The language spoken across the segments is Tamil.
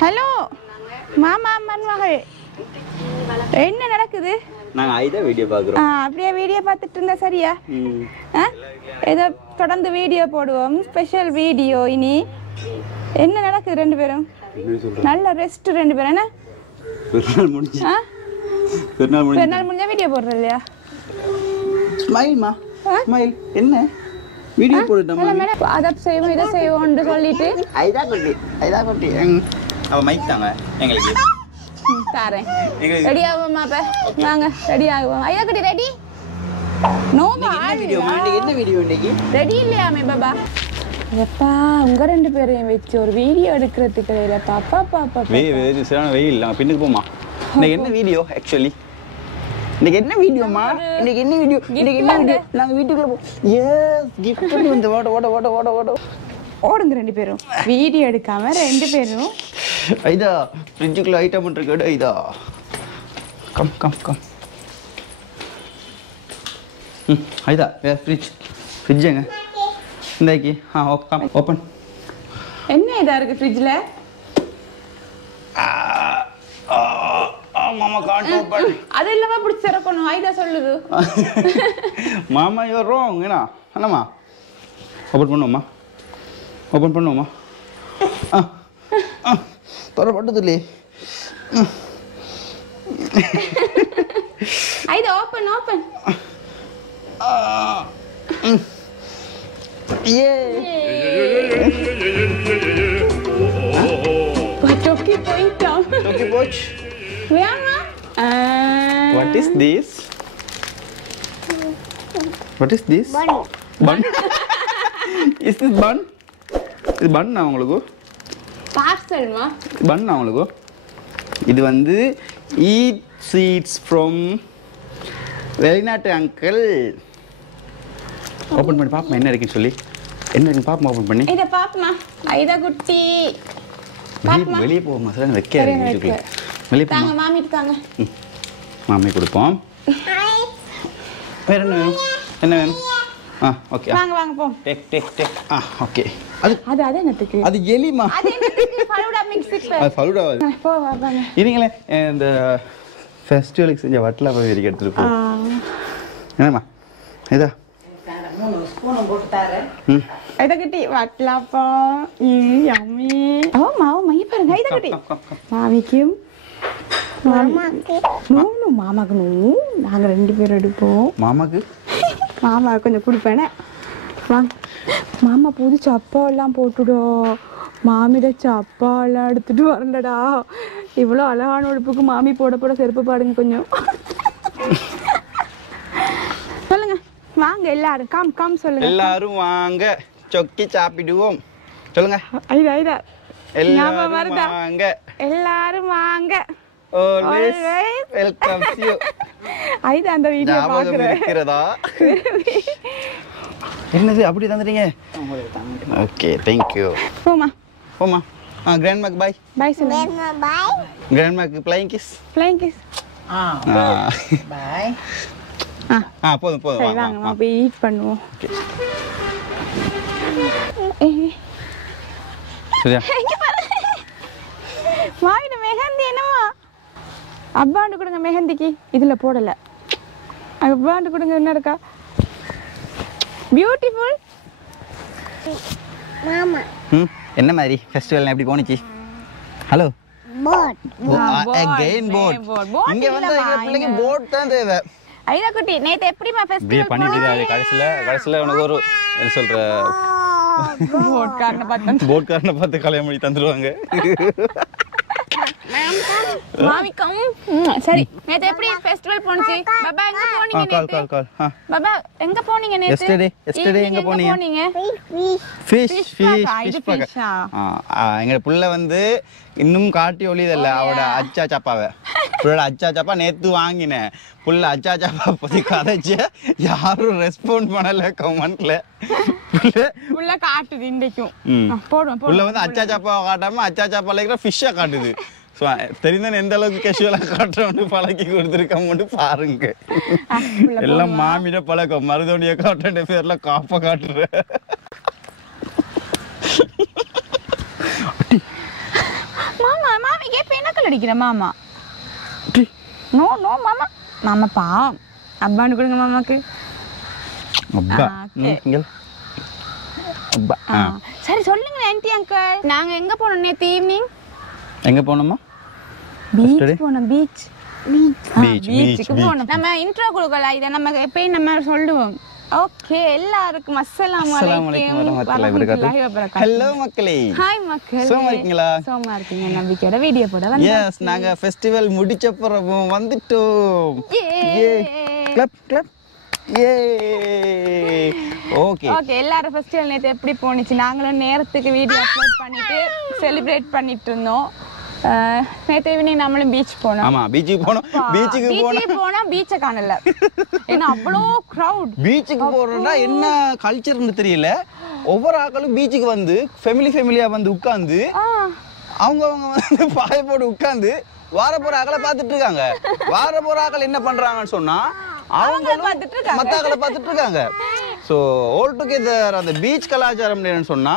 ஹலோ மாமா மன்மகள் என்ன நடக்குது? நாங்க ஐதா வீடியோ பாக்குறோம். அப்படியே வீடியோ பார்த்துட்டு இருந்தா சரியா? ஏதோ தொடர்ந்து வீடியோ போடுவோம், ஸ்பெஷல் வீடியோ. இனி என்ன நடக்குது? ரெண்டு பேரும் நல்ல ரெஸ்ட். ரெண்டு பேரும் என்ன பெருநாள் முடிஞ்சா வீடியோ போடுறது இல்லையா? ஸ்மைல்மா ஸ்மைல். என்ன வீடியோ போடுறோம்? அதை செய்வோம் இதை செய்வோம்னு சொல்லிட்டு ஐதா குட்டி அவ மைக் தாங்க எங்களுக்கு தாரேன். ரெடி ஆகுமா? அப்ப வாங்க ரெடி ஆகுவோம். ஐயா குட்டி ரெடி? No video. என்ன வீடியோ இன்னைக்கு? ரெடி இல்லையாமே பாபா? எப்பா உங்க ரெண்டு பேரையும் வச்சு ஒரு வீடியோ எடுக்கிறதுக்கு இல்ல பாப்பா பாப்பா சரியான வெயில். நாங்கள் பின்னுக்கு போமா. இன்னைக்கு என்ன வீடியோ? ஆக்சுவலி இன்னைக்கு என்ன வீடியோமா? இன்னைக்கு என்ன வீடியோ? இன்னைக்கு என்ன வீடியோ? நாங்கள் வீட்டுக்குள்ள போ. எஸ் கிஃப்ட் வந்து ஓட ஓட ஓட ஓட ஓட ஓடுங்க ரெண்டு பேரும். வீடியோ எடுக்காம ரெண்டு பேரும். ஐதா ஃப்ரிட்ஜுக்குள்ள ஐட்டம் இருக்கு. ஐதா கம் கம் கம். ஐதா வேற ஃப்ரிட்ஜ் எங்க? இந்தாக்கி. Come open. என்ன இதா இருக்கு ஃப்ரிட்ஜ்ல? மாமா காண்ட் ஓப்பன். அது இல்லமா பிடிச்சி திறக்கணும். ஐதா சொல்லுது. மாமா யூ ஆர் ராங். என்னம்மா? ஓப்பன் பண்ணுவோமா? ஓப்பன் பண்ணுவோமா? தொடப்பட்டது இல்லையே. ஐதா open open. Toki pointam. Toki poch. Veama. What is this? What is this? Bun. Bun. Is this bun? Is bun na ungalku? Parcel ma. Bun na ungalku? இது வந்து eat sweets from வெளிநாட்டு அங்கிள். ஓபன் பண்ணி பாப்போம் என்ன இருக்குன்னு சொல்லி. என்ன இருக்குன்னு பாப்போம் ஓபன் பண்ணி. இத பாப்பமா. ஐதா குட்டி. பாப்பமா. வெளிய போமா சார் வைக்கறேன் வீட்டுக்குள்ள. வெளிய போமா. தாங்க மாமிக்கு தாங்க. மாமி கொடுப்போம். வேற என்ன வேணும்? என்ன வேணும்? ஓகே. வாங்க வாங்க போ. டேக். ஓகே. அது என்னத்துக்கு? அது எலிமா. அது என்னத்துக்கு? ஃபலூடா மிக்ஸ் இருக்கு. அது ஃபலூடா. போ வாங்க. இருங்களே இந்த ஃபெஸ்டிவலுக்கு செஞ்ச வட்டலா போய் இருக்கு எடுத்துட்டு போ. என்னம்மா? இதா 3 ஸ்பூன் போட்டு தாரே. ஐதா குட்டி வட்டலாப்பா. யம்மி. மாமா இங்க பாருங்க ஐதா குட்டி. மாமிக்கும் மாமாக்கு நாங்க ரெண்டு பேரும் எடுப்போம். மாமா கொஞ்சம் கொடுப்பேனே. வாங்க மாமா புது சப்பா எல்லாம் போட்டுடும். மாமிட சப்பா எல்லாம் எடுத்துட்டு வரலடா. இவ்வளோ அழகான உடுப்புக்கு மாமி போட செருப்பு பாடுங்க கொஞ்சம். சொல்லுங்க வாங்க எல்லாரும் காம் சொல்லுங்க. எல்லாரும் வாங்க சொக்கி சாப்பிடுவோம். சொல்லுங்க. ஐதா எல்லாரும் வாங்க. எல்லாரும் வாங்க. Always welcomes you. ஐதா அந்த வீடியோ பாக்குறதா? என்னது அப்படி தந்துட்டீங்க? Okay thank you. போமா. grandmaக்கு bye. Bye சொல்லுங்க. Grandma bye. grandmaக்கு flying kiss. Bye. போதும் வாங்க நம்ம போய் ஈட் பண்ணுவோம். சரியா? வாயிட மெஹந்தி என்னமா? அப்பாண்டு கொடுங்க மெஹந்திக்கு. இதுல போடல. அப்பாண்டு கொடுங்க. என்ன இருக்கா? பியூட்டிஃபுல். மாமா. என்ன மாதிரி ஃபெஸ்டிவல் எப்படி போனுச்சு? ஹலோ. Boat. Again boat. இங்க வந்து பிள்ளைங்க போட் தான் தேவை. ஐதா குட்டி நேத்து எப்படிமா ஃபெஸ்டிவல் பண்ணிட்டு அது கடைசில உனக்கு ஒரு என்ன சொல்ற போட்காரனை பார்த்து கல்யாணம் பண்ணி தந்துருவாங்க. மாமிக்கம் சரி நேத்து எப்படி ஃபெஸ்டிவல் போனுச்சு? பாபா எங்க போனீங்க? கால். பாபா எங்க போனீங்க நேத்து? எஸ்டர்டே எங்க போனீங்க? ஃபிஷ் எங்க புள்ள வந்து இன்னும் காட்டி ஒளியதல்ல அவட அச்சா சாப்பாவை. புள்ளோட அச்சா சாப்பா நேத்து வாங்கினேன். புள்ள அச்சா சாப்பா பத்தி கதைச்சு யாரும் ரெஸ்பாண்ட் பண்ணல கமெண்ட்ல. புள்ள காட்டுது இன்றைக்கும். போடுவோம். புள்ள வந்து அச்சா சாப்பாவை காட்டாம அச்சா சாப்பால இருக்கிற ஃபிஷ்ஷா காட்டுது. தெரிந்த எந்த அளவுக்கு கேஷுவலா காட்டுறோம்னு பழக்கி கொடுத்துருக்கோம்னு பாருங்க. எல்லாம் மாமிட பழக்கம். மருதோனிய காட்டுற பேர்ல காப்ப காட்டுற. மாமா சிக்னல் அடிக்கிற மாமா நோ நோ மாமா மாமா பாவம் அப்பான்னு கொடுங்க மாமாக்கு சரி சொல்லுங்க ஆன்ட்டி அங்கிள் நாங்க எங்க போனோம் நேத்து ஈவினிங் எங்க போனோமா பீச் போனோம் பீச்சுக்கு போனோம் நம்ம இன்ட்ரோ கொடுக்கலாம் இதை நம்ம எப்பயும் நம்ம சொல்லுவோம் ஓகே எல்லாருக்கும் அஸ்ஸலாமு அலைக்கும் வரஹ்மத்துல்லாஹி வபரகாத்துஹு ஹலோ மக்களே ஹாய் மக்களே சோமா இருக்கீங்களா சோமா இருக்கீங்க நம்பிக்கையோட வீடியோ போட வந்தோம் எஸ் நாங்க ஃபெஸ்டிவல் முடிச்ச பிறகு வந்துட்டோம் கிளப் கிளப் ஏ ஓகே ஓகே எல்லாரும் ஃபெஸ்டிவல் நேத்து எப்படி போனுச்சு நாங்களும் நேரத்துக்கு வீடியோ அப்லோட் பண்ணிட்டு செலிப்ரேட் பண்ணிட்டு இருந்தோம் நேத்து ஈவினிங் நம்மளும் பீச் போனோம் ஆமா பீச்சுக்கு போனோம் பீச்சை காணல ஏன்னா அவ்வளோ கிரவுட் பீச்சுக்கு போறோம்னா என்ன கல்ச்சர்னு தெரியல ஒவ்வொரு ஆட்களும் பீச்சுக்கு வந்து ஃபேமிலியா வந்து உட்கார்ந்து அவங்க வந்து பாய போட்டு உட்கார்ந்து வார போற ஆக்களை பார்த்துட்டு இருக்காங்க வார போற ஆக்கள் என்ன பண்றாங்கன்னு சொன்னா அவங்களும் மத்த ஆக்களை பார்த்துட்டு இருக்காங்க ஸோ ஆல் டுகெதர் அந்த பீச் கலாச்சாரம் என்னன்னு சொன்னா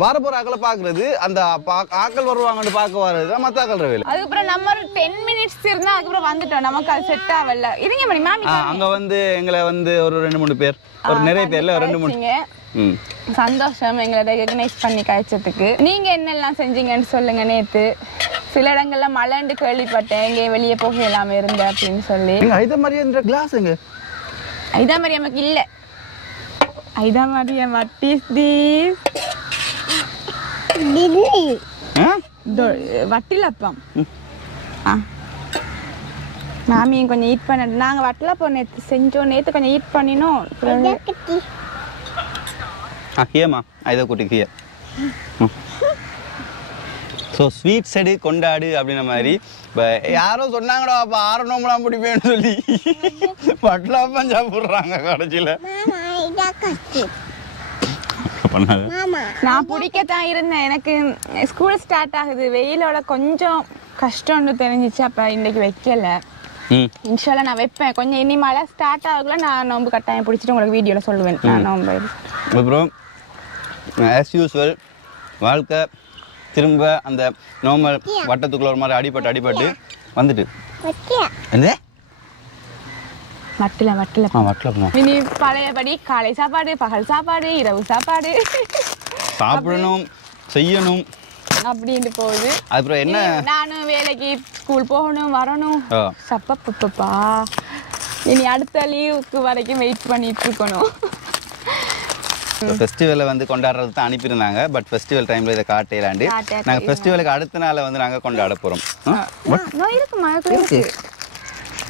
வார போற ஆக்களை பாக்குறது அந்த ஆக்கள் வருவாங்கன்னு பார்க்க வர்றது மத்த ஆக்கள் வேலை அதுக்கப்புறம் நம்ம 10 மினிட்ஸ் இருந்தா அதுக்கப்புறம் வந்துட்டோம் நமக்கு அது செட் ஆகல இருங்க மணி மாமி அங்க வந்து எங்களை வந்து ஒரு 2-3 பேர் ஒரு நிறைய பேர்ல 2-3 சந்தோஷம் எங்களை ரெகக்னைஸ் பண்ணி கழிச்சதுக்கு நீங்க என்னெல்லாம் செஞ்சீங்கன்னு சொல்லுங்க நேத்து சில இடங்கள்ல மழைண்டு கேள்விப்பட்டேன் எங்கேயும் வெளியே போக இல்லாம இருந்த அப்படின்னு சொல்லி ஐதா மரியாதை கிளாஸ் எங்க ஐதா மரியாமக்கு இல்ல ஐதா மரியா வாட் இஸ் திஸ் வட்டிலப்பம் மாமியும் கொஞ்சம் ஈட் பண்ண நாங்க வட்டிலப்பம் நேத்து செஞ்சோம் நேத்து கொஞ்சம் ஈட் பண்ணினோம் ஹியமா ஐதா குட்டி ஹியர் ஸோ ஸ்வீட் செடு கொண்டாடு அப்படின்ன மாதிரி இப்போ யாரோ சொன்னாங்கடா அப்போ 6 நோம்பலாம் பிடிப்பேன்னு சொல்லி வட்டலாப்பம் சாப்பிட்றாங்க கடைசியில் நான் பிடிக்கத்தான் இருந்தேன் எனக்கு ஸ்கூல் ஸ்டார்ட் ஆகுது வெயிலோட கொஞ்சம் கஷ்டம்னு தெரிஞ்சிச்சு அப்ப இன்னைக்கு வைக்கல இன்ஷால்லா நான் வைப்பேன் கொஞ்சம் இனி மழை ஸ்டார்ட் ஆகுல நான் நோம்பு கட்டாயம் பிடிச்சிட்டு உங்களுக்கு வீடியோல சொல்லுவேன் நான் நோம்பு அப்புறம் ஆஸ் யூஸ்வல் வாழ்க்கை திரும்ப அந்த நார்மல் வட்டத்துக்குள்ள ஒரு மாதிரி அடிபட்டு வந்துட்டு என்ன வட்டல இனி பழையபடி காலை சாப்பாடு பகல் சாப்பாடு இரவு சாப்பாடு சாப்பிடணும் செய்யணும் அப்படின்ட்டு போகுது அப்புறம் என்ன நானும் வேலைக்கு ஸ்கூல் போகணும் வரணும் சப்பப்பப்பா இனி அடுத்த லீவுக்கு வரைக்கும் வெயிட் பண்ணிட்டு இருக்கணும் ஃபெஸ்டிவலை வந்து கொண்டாடுறது தான் அனுப்பியிருந்தாங்க பட் ஃபெஸ்டிவல் டைம்ல இதை காட்டலாண்டு நாங்கள் ஃபெஸ்டிவலுக்கு அடுத்த நாள் வந்து நாங்கள் கொண்டாட போகிறோம் இருக்குமா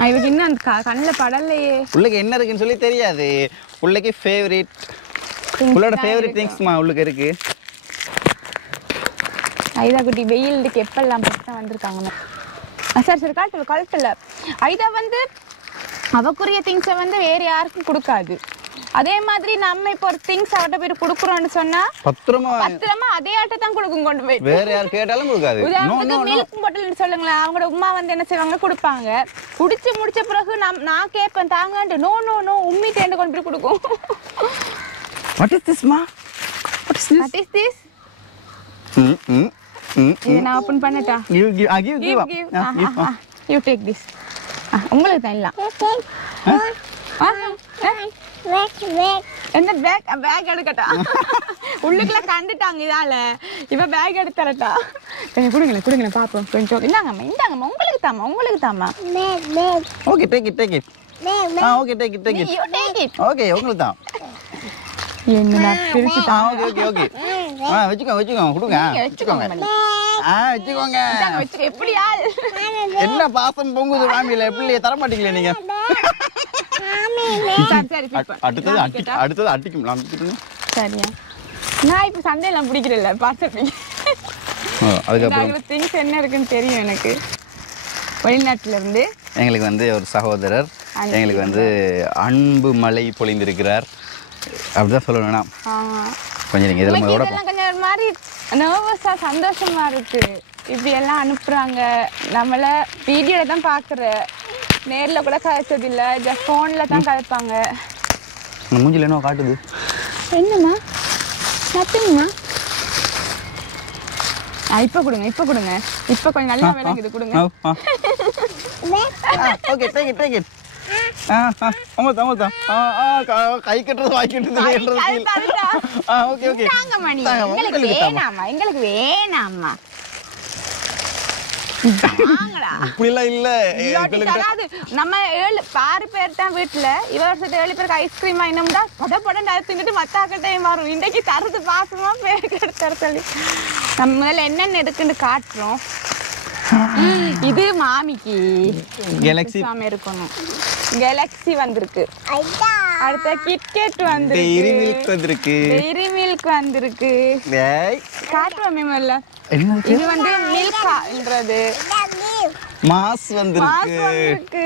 இவருக்கு இன்னும் அந்த கண்ணில் படலையே உள்ளுக்கு என்ன இருக்குன்னு சொல்லி தெரியாது உள்ளுக்கு ஃபேவரட் உள்ளோட ஃபேவரட் திங்ஸ்மா உள்ளுக்கு இருக்கு ஐதா குட்டி வெயிலுக்கு எப்பெல்லாம் பசங்க வந்திருக்காங்கண்ணா சரி கழட்டல ஐதா வந்து அவக்குரிய திங்ஸை வந்து வேற யாருக்கும் கொடுக்காது அதே மாதிரி நம்ம இப்போ ஒரு திங்ஸ் அவட்ட போய் கொடுக்குறோம்னு சொன்னா பத்திரமா அதே ஆட்ட தான் கொடுக்கும் கொண்டு போய் வேற யார் கேட்டாலும் கொடுக்காது உதாரணத்துக்கு மில்க் பாட்டில் சொல்லுங்களேன் அவங்களோட உமா வந்து என்ன செய்வாங்க கொடுப்பாங்க குடிச்சு முடிச்ச பிறகு நான் கேட்பேன் தாங்கன்ட்டு நோ நோ நோ உம்மிட்டேன்னு கொண்டு போய் கொடுக்கும் What is this ma? What is this? இது நான் ஓபன் பண்ணட்டா you take this உங்களுக்கு தான் இல்ல என்ன பேக் எடுக்கட்டா உள்ளுக்குள்ள கண்டுட்டாங்க இதால இவ பேக் எடுத்துறட்டா கொஞ்சம் கொடுங்க பாப்போம் கொஞ்சம் இந்தாங்க உங்களுக்கு தாமா okay take it okay take it okay உங்களுக்கு தான் என்னடா பிரிச்சுட்டா ஓகே வெச்சுக்கோங்க கொடுங்க வெச்சுக்கோங்க வெச்சுக்கோங்க எப்படி ஆள் என்ன பாசம் பொங்குது மாமியில எப்படி தர மாட்டீங்களே நீங்க அடுத்தது அட்டிக்கும் சரியா நான் இப்ப சண்டையெல்லாம் பிடிக்கிறேன்ல பார்த்துப்பீங்க அதுக்கப்புறம் திங்ஸ் என்ன இருக்குன்னு தெரியும் எனக்கு வெளிநாட்டுல இருந்து எங்களுக்கு வந்து ஒரு சகோதரர் எங்களுக்கு வந்து அன்பு மழை பொழிந்திருக்கிறார் அப்படிதான் சொல்லணும்னா கொஞ்சம் நீங்க இதெல்லாம் கொஞ்சம் மாதிரி நர்வஸா சந்தோஷமா இருக்கு இப்படி எல்லாம் அனுப்புறாங்க நம்மள வீடியோல தான் பாக்குற நேர்ல கூட கதைச்சது இல்ல ஜஸ்ட் போன்ல தான் கதைப்பாங்க மூஞ்சில என்ன காட்டுது என்னமா நத்திங்மா இப்போ கொடுங்க இப்போ கொஞ்சம் நல்லா விளங்குது கொடுங்க. ஓகே டேக் இட் அமதா கை கட்டுறது வாய் கட்டுறது ஓகே மணி எங்களுக்கு வேணாமா இப்படிலாம் இல்ல நம்ம 6 பேர் தான் வீட்டுல வருஷத்து 7 பேருக்கு ஐஸ்கிரீம் வாங்கினோம்னா படம் தின்னுட்டு மத்தாக்கிட்டையும் வரும். இன்றைக்கு தருது பாசமா பேருக்கு எடுத்து சொல்லி நம்ம முதல்ல என்னென்ன எடுக்குன்னு காட்டுறோம். இது மாமிக்கு கேலக்ஸி இருக்கணும். கேலக்ஸி வந்திருக்கு. அடுத்த கிட்கேட் வந்து டெய்ரி மில்க் வந்திருக்கு காட்டுவோம் மேமல்ல. இது வந்து மில்கான்றது மாஸ் வந்திருக்கு.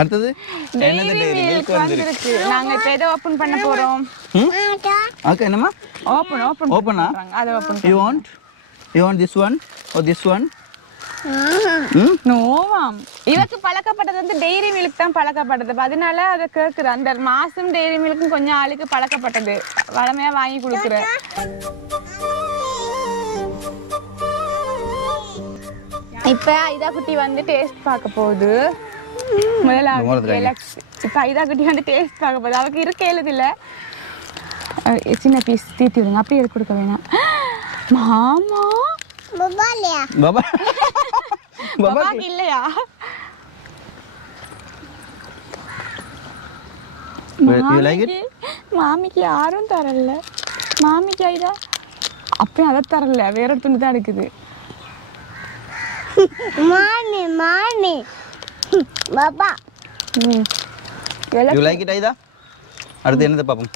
அடுத்தது என்னது டெய்ரி மில்க் வந்திருக்கு. நாங்க இப்ப எதை ஓபன் பண்ண போறோம்? ஓகே என்னமா ஓபனா அத open you want this one or this one? நோவாம். இவருக்கு பழக்கப்பட்டது வந்து டெய்ரி மில்க் தான் பழக்கப்பட்டது. அதனால அதை கேட்குற அந்த மாசம் டெய்ரி மில்க்கும் கொஞ்சம் ஆளுக்கு பழக்கப்பட்டது. வளமையா வாங்கி கொடுக்குற. இப்ப ஐதா குட்டி வந்து டேஸ்ட் பார்க்க போகுது. முதல்ல இப்ப ஐதா குட்டி வந்து டேஸ்ட் பார்க்க போகுது. அவருக்கு இருக்க எழுது இல்ல. சின்ன பீஸ் தீத்தி விடுங்க. அப்படியே எடுத்து கொடுக்க வேணாம். மாமா பாபா பாபாக்கு இல்லையா? மாமிக்கு யாரும் தரல. மாமிக்கு ஐதா அப்பயும் அதை தரல. வேற ஒரு துணி தான் இருக்குது. மாமி பாபா you like it ஐதா? அடுத்து என்னது பாப்போம்?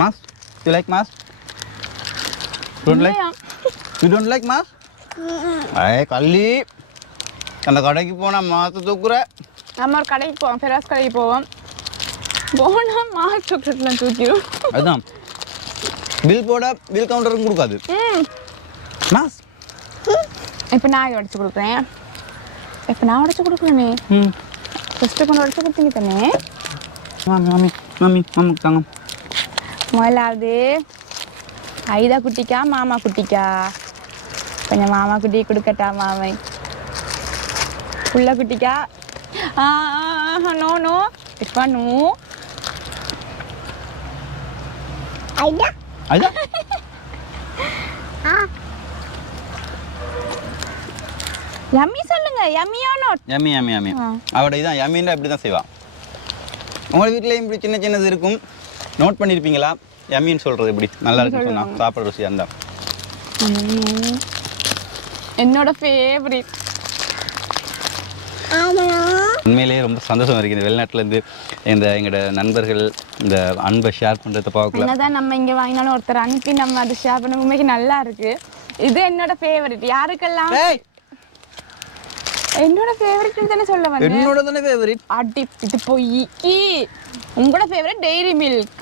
Mas? You like mas? You don't like mas? கள்ளி அந்த கடைக்கு போனா மாச தூக்குற. நம்ம ஒரு கடைக்கு போவோம். ஃபெராஸ் கடைக்கு போவோம். போனா மாஸ் சாக்லேட்லாம் தூக்கிடும். அதுதான் பில் போட பில் கவுண்டரும் கொடுக்காது. மாஸ் இப்போ நான் இதை உடச்சு கொடுக்குறேன். இப்போ நான் உடச்சு கொடுக்குறேனே. ஃபஸ்ட்டு கொண்டு உடச்சு கொடுத்தீங்க தானே. மாமி தாங்க. முதலாவது ஐதா குட்டிக்கா மாமா குட்டிக்கா? கொஞ்சம் மாமா குட்டி கொடுக்கட்டா மாமை? புள்ள குட்டிக்கா? No Irfan no. ஐதா யம்மி சொல்லுங்க. யம்மியா நாட்? யம்மி அவட இதான் யம்மின்னா இப்படி தான் செய்வா. உங்கள் வீட்லேயும் இப்படி சின்ன சின்னது இருக்கும். நோட் பண்ணியிருப்பீங்களா? யம்மின்னு சொல்கிறது எப்படி நல்லா இருக்குன்னு சொன்னா சாப்பிட்ற ருசியாக இருந்தா. என்னோட ஃபேவரட். உண்மையிலேயே ரொம்ப சந்தோஷம் இருக்குது. வெளிநாட்டிலேருந்து எங்களோட நண்பர்கள் இந்த அன்பை ஷேர் பண்ணுறத பார்க்கலாம். என்னதான் நம்ம இங்கே வாங்கினாலும் ஒருத்தர் அனுப்பி நம்ம அதை ஷேர் பண்ண உண்மைக்கு நல்லா இருக்கு. இது என்னோட ஃபேவரட். யாருக்கெல்லாம் என்னோட ஃபேவரட்னு தானே சொல்ல வந்தேன். என்னோட தானே ஃபேவரட். அடி இது பொய்க்கி. உங்களோட ஃபேவரட் டெய்ரி மில்க்.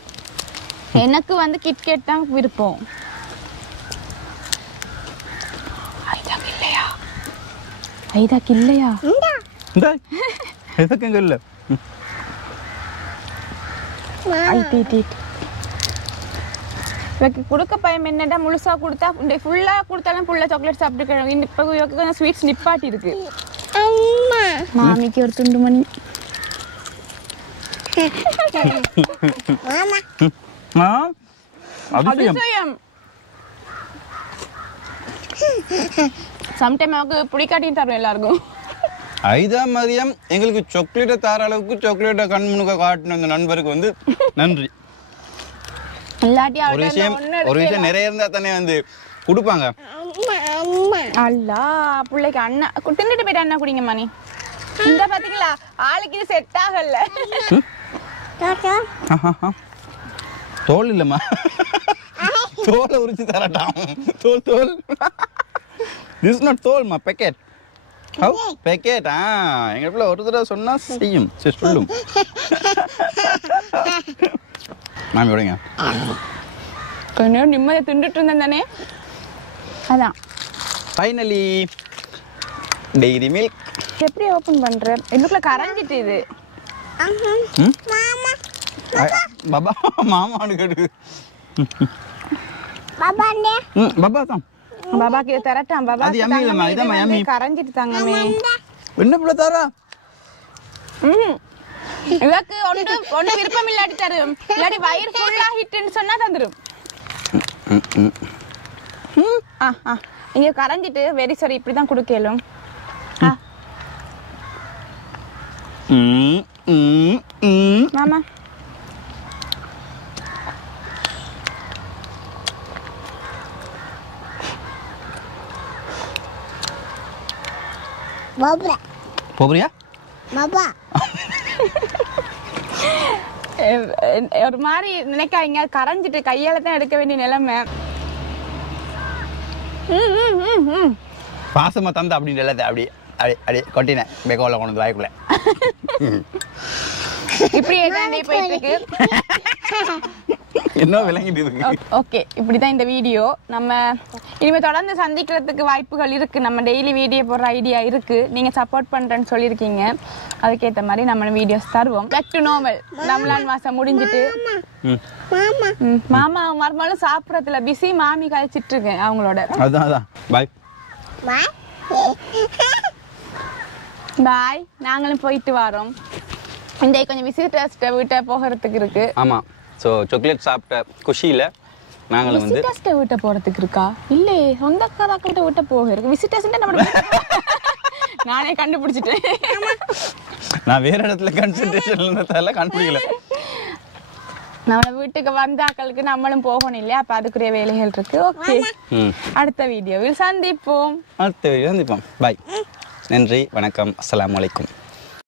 எனக்கு வந்து கிட்கேட் தான் விருப்பம். ஐதாக்கு இல்லையா? எதுக்கு எங்க இல்லை? இவக்கு கொடுக்க பயம் என்னடா முழுசா கொடுத்தா ஃபுல்லா கொடுத்தாலும் ஃபுல்லா சாக்லேட் சாப்பிட்டு இப்போ இவக்கு கொஞ்சம் ஸ்வீட்ஸ் நிப்பாட்டி இருக்கு. மாமிக்கு ஒரு துண்டு மணி. அதிசயம். சம்டைம் அவக்கு பிடிக்காட்டியும் தரும் எல்லாருக்கும். ஐதா மதியம் எங்களுக்கு சாக்லேட்டை தர அளவுக்கு சாக்லேட்டை கண் முனுக்க காட்டின அந்த நண்பருக்கு வந்து நன்றி. ஒரு விஷயம் நிறைய இருந்தா தானே வந்து கொடுப்பாங்க. அல்லா பிள்ளைக்கு அண்ணா தின்னுட்டு போயிட்டு அண்ணா குடிங்க மணி. இந்த பாத்தீங்களா ஆளுக்கு இது செட் ஆகல. தோல் இல்லம்மா, தோலை உரிச்சு தரட்டாம். தோல் this is not தோல் மா, பேக்கெட். Have packet? எங்க பிள்ளை ஒரு தடவை சொன்னா செய்யும். சரி சொல்லும். மாமி விடுங்க. கொஞ்சம் நிம்மதியை தின்னுட்டு இருந்தேன் தானே. அதான் ஃபைனலி டெய்ரி மில்க். எப்படி ஓப்பன் பண்ற? இதுக்குள்ள கரைஞ்சிட்டு இது. பாபா மாமான்னு கேட்டு பாபா தான் பாபாக்கு தரட்டான் பாபா அது யம்மி இல்லம்மா இதம்மா யம்மி கரைஞ்சிட்டு தாங்கமே என்ன பிள்ளை தாரா இவக்கு ஒன்று விருப்பம் இல்லாட்டி தரும் இல்லாட்டி வயிறு ஃபுல்லா ஹிட்னு சொன்னா தந்துரும் இங்க கரைஞ்சிட்டு வெரி சாரி இப்படிதான் குடுக்கலும் மாமா போறியா பாபா ஒரு மாதிரி நினைக்காதீங்க கரைஞ்சிட்டு கையால தான் எடுக்க வேண்டிய நிலைமை பாசமா தந்த அப்படின்னு எல்லாத்தையும் அப்படி அப்படி அப்படி கொட்டினேன் பேக்கோல கொண்டு வந்து வாய்க்குள்ள இப்படியே தான் போயிட்டு இருக்கு என்ன விளங்கிட்டு இருக்கு ஓகே இப்படிதான் இந்த வீடியோ நம்ம இனிமே தொடர்ந்து சந்திக்கிறதுக்கு வாய்ப்புகள் இருக்கு நம்ம டெய்லி வீடியோ போடுற ஐடியா இருக்கு நீங்க சப்போர்ட் பண்றேன்னு சொல்லியிருக்கீங்க அதுக்கேற்ற மாதிரி நம்ம வீடியோஸ் தருவோம் பேக் டு நார்மல் ரமலான் மாசம் முடிஞ்சிட்டு மாமா மறுநாளும் சாப்பிடறதுல பிஸி மாமி கழிச்சிட்டு இருக்கேன் அவங்களோட அதான் பாய் பாய் நாங்களும் போயிட்டு வரோம் இந்த கொஞ்சம் விசிட்டர்ஸ் வீட்டை போகிறதுக்கு இருக்கு ஆமா ஸோ சாக்லேட் சாப்பிட்ட குஷியில் நாங்களும் வந்து விசிட்டர்ஸ் வீட்டை போகிறதுக்கு இருக்கா இல்லை சொந்தக்காரக்கிட்ட வீட்டை போக இருக்கு விசிட்டர்ஸ் நம்ம நானே கண்டுபிடிச்சிட்டேன் நான் வேற இடத்துல கன்சன்ட்ரேஷன்ல இருந்ததால கண்டுபிடிக்கல நம்ம வீட்டுக்கு வந்த ஆக்களுக்கு நம்மளும் போகணும் இல்லையா அப்ப அதுக்குரிய வேலைகள் இருக்கு ஓகே அடுத்த வீடியோவில் சந்திப்போம் பாய் நன்றி வணக்கம் அஸ்ஸலாமு அலைக்கும்